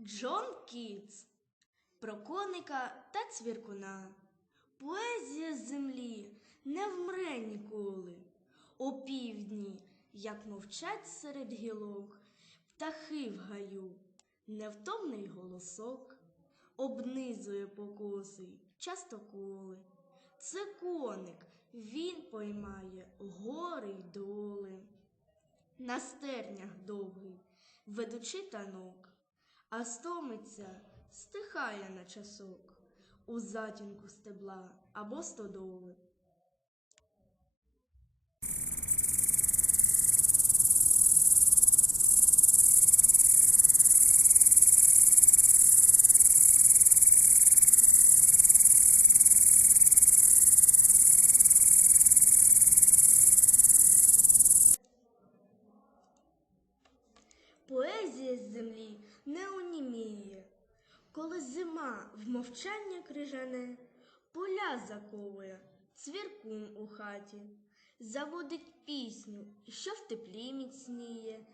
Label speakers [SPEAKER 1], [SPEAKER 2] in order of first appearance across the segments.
[SPEAKER 1] Джон Кітс про коника та цвіркуна. Поезія землі не вмре ніколи. О півдні, як мовчать серед гілок, птахи в гаю, невтомний голосок, обнизує покоси частоколи. Це коник, він поймає гори й доли. На стернях довгий, ведучи танок, а стомиться, стихає на часок у затінку стебла або стодоли. Поезія з землі не оніміє, коли зима в мовчання крижане, поля заковує, цвіркун у хаті, заводить пісню, що в теплі міцніє,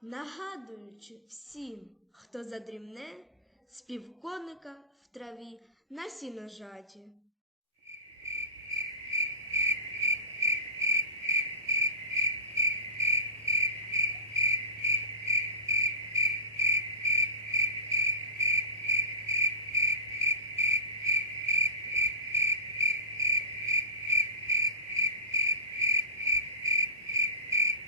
[SPEAKER 1] нагадуючи всім, хто задрімне, спів коника в траві на сіножаті.